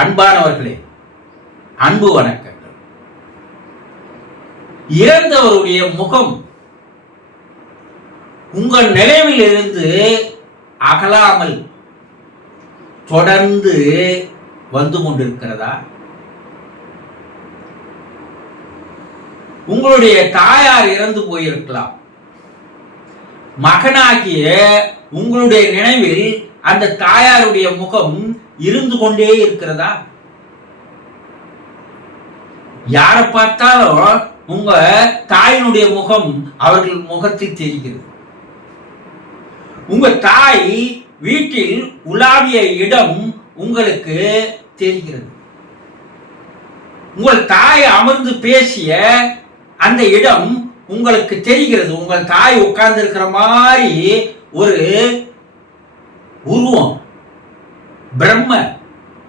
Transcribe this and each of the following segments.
அன்பானவர்களே, அன்பு வணக்கங்கள். இறந்தவருடைய முகம் உங்கள் நினைவில் இருந்து அகலாமல் தொடர்ந்து வந்து கொண்டிருக்கிறதா? உங்களுடைய தாயார் இறந்து போயிருக்கலாம். மகனாகிய உங்களுடைய நினைவில் அந்த தாயாருடைய முகம் இருந்து கொண்டே இருக்கிறதா? யாரை பார்த்தாலும் உங்க தாயினுடைய முகம் அவர்கள் முகத்தில் தெரிகிறது. உங்க தாய் வீட்டில் உலாவிய இடம் உங்களுக்கு தெரிகிறது. உங்கள் தாய் அமர்ந்து பேசிய அந்த இடம் உங்களுக்கு தெரிகிறது. உங்கள் தாய் உட்கார்ந்து இருக்கிற மாதிரி ஒரு உருவம், பிரம்ம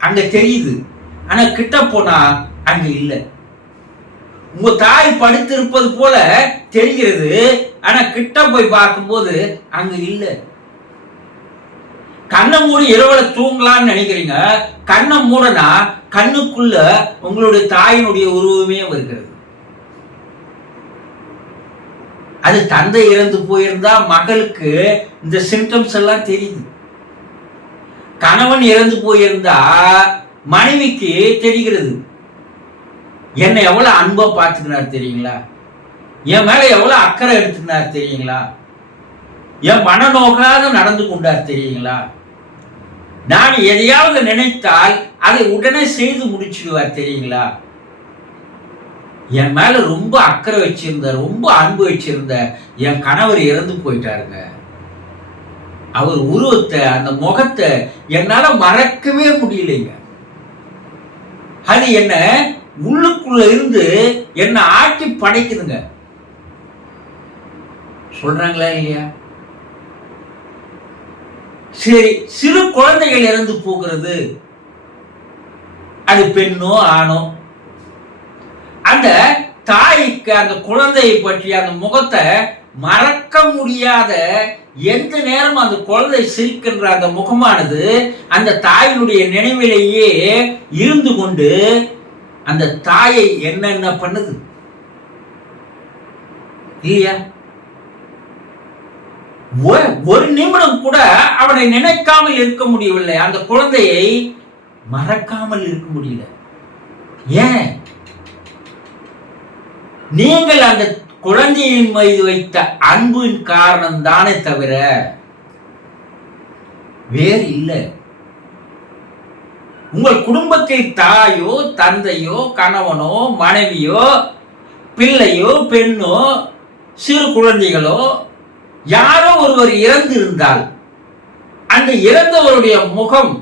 அங்க தெரியுது. ஆனா கிட்ட போனா அங்க இல்லை. உங்க தாய் படுத்திருப்பது போல தெரிகிறது. ஆனா கிட்ட போய் பார்க்கும்போது அங்க இல்லை. கண்ணை மூடி இரவுல தூங்கலான்னு நினைக்கிறீங்க. கண்ணை மூடனா கண்ணுக்குள்ள உங்களுடைய தாயினுடைய உருவமே வருகிறது. அது தந்தை இறந்து போயிருந்தா மகளுக்கு இந்த சிம்டம்ஸ் எல்லாம் தெரியுது. கணவன் இறந்து போயிருந்தா மனைவிக்கு தெரிகிறது. என்னை எவ்வளவு அன்பா பார்த்துக்கிறார் தெரியுங்களா? என் மேல எவ்வளவு அக்கறை எடுத்துக்கிறார் தெரியுங்களா? என் மனநோக்காக நடந்து கொண்டார் தெரியுங்களா? நான் எதையாவது நினைத்தால் அதை உடனே செய்து முடிச்சிடுவார் தெரியுங்களா? என் மேல ரொம்ப அக்கறை வச்சிருந்த, ரொம்ப அன்பு வச்சிருந்த என் கணவர் இறந்து போயிட்டாருங்க. அவர் உருவத்தை, அந்த முகத்தை என்னால மறக்கவே முடியலைங்க. அது என்ன உள்ளுக்குள்ள இருந்து என்ன ஆட்டி படைக்குதுங்க. சொல்றாங்களா இல்லையா? சரி, சிறு குழந்தைகள் இறந்து போகிறது, அது பெண்ணோ ஆணோ, அந்த தாய்க்கு அந்த குழந்தையை பற்றி அந்த முகத்தை மறக்க முடியாத, எந்த நேரம் அந்த குழந்தை சிரிக்கின்ற அந்த முகமானது அந்த தாயினுடைய நினைவிலேயே இருந்து கொண்டு அந்த தாயை என்னென்ன பண்ணுது இல்லையா? ஒரு நிமிடம் கூட அவனை நினைக்காமல் இருக்க முடியவில்லை. அந்த குழந்தையை மறக்காமல் இருக்க முடியல. ஏன்? நீங்கள் அந்த குழந்தையின் மீது வைத்த அன்பின் காரணம் தானே தவிர வேறு இல்லை. உங்கள் குடும்பத்தில் தாயோ, தந்தையோ, கணவனோ, மனைவியோ, பிள்ளையோ, பெண்ணோ, சிறு குழந்தைகளோ யாரோ ஒருவர் இறந்திருந்தால் அந்த இறந்தவருடைய முகம்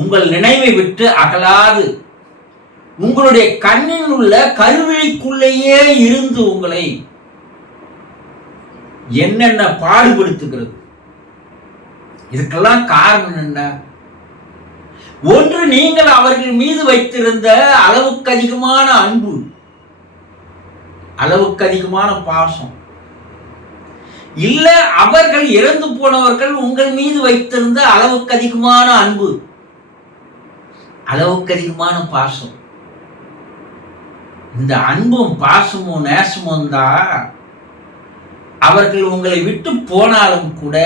உங்கள் நினைவை விட்டு அகலாது உங்களுடைய கண்ணில் உள்ள கருவிழிக்குள்ளேயே இருந்து உங்களை என்னென்ன பாடுபடுத்துகிறது. இதுக்கெல்லாம் காரணம் என்ன? ஒன்று, நீங்கள் அவர்கள் மீது வைத்திருந்த அளவுக்கு அதிகமான அன்பு, அளவுக்கு அதிகமான பாசம். இல்ல, அவர்கள் இறந்து போனவர்கள் உங்கள் மீது வைத்திருந்த அளவுக்கு அதிகமான அன்பு, அளவுக்கு அதிகமான பாசம். இந்த அன்பும் பாசமும் நேசமும் தான் அவர்கள் உங்களை விட்டு போனாலும் கூட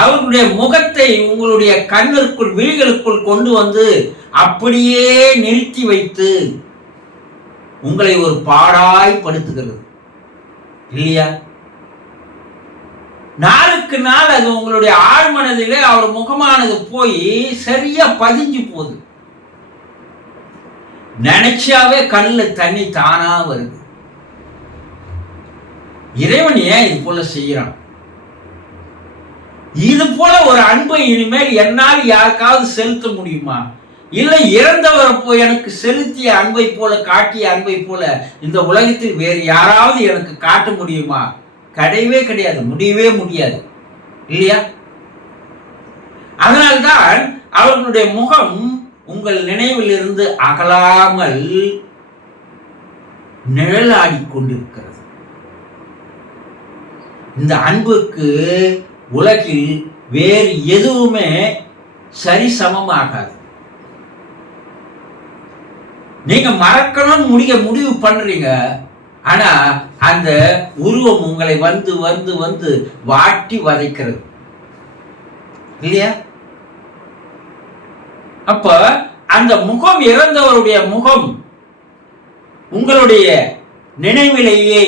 அவர்களுடைய முகத்தை உங்களுடைய கண்ணிற்குள், விழிகளுக்குள் கொண்டு வந்து அப்படியே நிறுத்தி வைத்து உங்களை ஒரு பாடாய்படுத்துகிறது இல்லையா? நாளுக்கு நாள் அது உங்களுடைய ஆழ்மனதிலே அவர் முகமானது போய் சரியா பதிஞ்சு போகுது. நினைச்சாவே கண்ணுல தண்ணி தானா வருது. இறைவன் ஏன் இது போல செய்யறான்? இது போல ஒரு அன்பை இனிமேல் என்னால் யாருக்காவது செலுத்த முடியுமா? இல்லை, இறந்தவரை போய் எனக்கு செலுத்திய அன்பை போல, காட்டிய அன்பை போல இந்த உலகத்தில் வேறு யாராவது எனக்கு காட்ட முடியுமா? கிடையவே கிடையாது, முடியவே முடியாது இல்லையா? அதனால்தான் அவர்களுடைய முகம் உங்கள் நினைவில் இருந்து அகலாமல் நிழலாடி கொண்டிருக்கிறது. இந்த அன்புக்கு உலகில் வேறு எதுவுமே சரிசமமாகாது. நீங்க மறக்கணும்னு முடிவு பண்றீங்க, ஆனா அந்த உருவம் உங்களை வந்து வந்து வந்து வாட்டி வதைக்கிறது இல்லையா? அப்ப அந்த முகம், இறந்தவருடைய முகம் உங்களுடைய நினைவிலேயே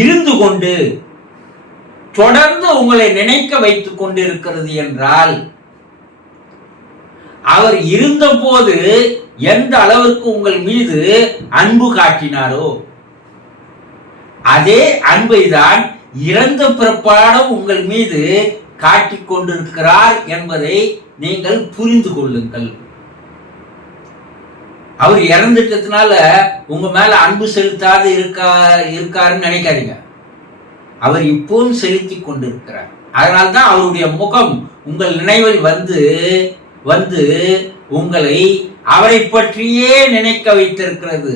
இருந்து கொண்டு தொடர்ந்து உங்களை நினைக்க வைத்துக் கொண்டிருக்கிறது என்றால், அவர் இருந்தபோது எந்த அளவிற்கு உங்கள் மீது அன்பு காட்டினாரோ அதே அன்பை தான் இறந்த பிற்பாடும் உங்கள் மீது காட்டிக் கொண்டிருக்கிறார் என்பதை நீங்கள் புரிந்து கொள்ளுங்கள். அவர் இறந்துட்டதுனால உங்க மேல அன்பு செலுத்தாது இருக்காருன்னு நினைக்காதீங்க. அவர் இப்பவும் செலுத்தி கொண்டிருக்கிறார். அதனால்தான் அவருடைய முகம் உங்கள் நினைவில் வந்து வந்து உங்களை அவரை பற்றியே நினைக்க வைத்திருக்கிறது.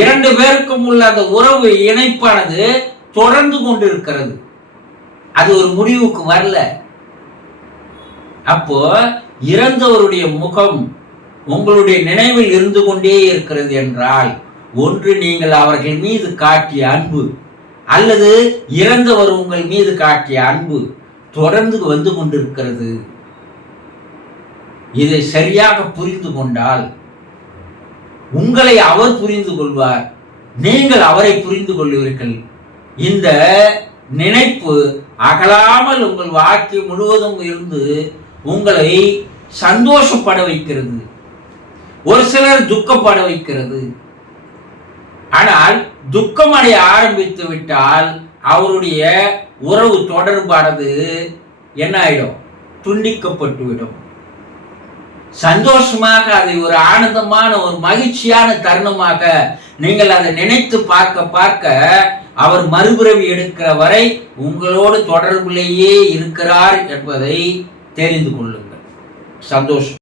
இரண்டு பேருக்கும் உள்ள அந்த உறவு இணைப்பானது தொடர்ந்து கொண்டிருக்கிறது. அது ஒரு முடிவுக்கு வரல. அப்போ இறந்தவருடைய முகம் உங்களுடைய நினைவில் இருந்து கொண்டே இருக்கிறது என்றால், ஒன்று நீங்கள் அவர்கள் மீது காட்டிய அன்பு, அல்லது இறந்தவர் உங்கள் மீது காட்டிய அன்பு தொடர்ந்து வந்து கொண்டிருக்கிறது. இதை சரியாக புரிந்து கொண்டால் உங்களை அவர் புரிந்து கொள்வார், நீங்கள் அவரை புரிந்து கொள்வீர்கள். இந்த நினைப்பு அகலாமல் உங்கள் வாழ்க்கை முழுவதும் இருந்து உங்களை சந்தோஷப்பட வைக்கிறது. ஒரு சிலர் துக்கப்பட வைக்கிறது. ஆனால் துக்கமடைய ஆரம்பித்து விட்டால் அவருடைய உறவு தொடர்பானது என்ன ஆயிடும்? துண்டிக்கப்பட்டுவிடும். சந்தோஷமாக அதை ஒரு ஆனந்தமான ஒரு மகிழ்ச்சியான தருணமாக நீங்கள் அதை நினைத்து பார்க்க பார்க்க அவர் மறுபிறவி எடுக்கிற வரை உங்களோடு தொடர்பிலேயே இருக்கிறார் என்பதை தெரிந்து கொள்ளுங்கள். சந்தோஷம்.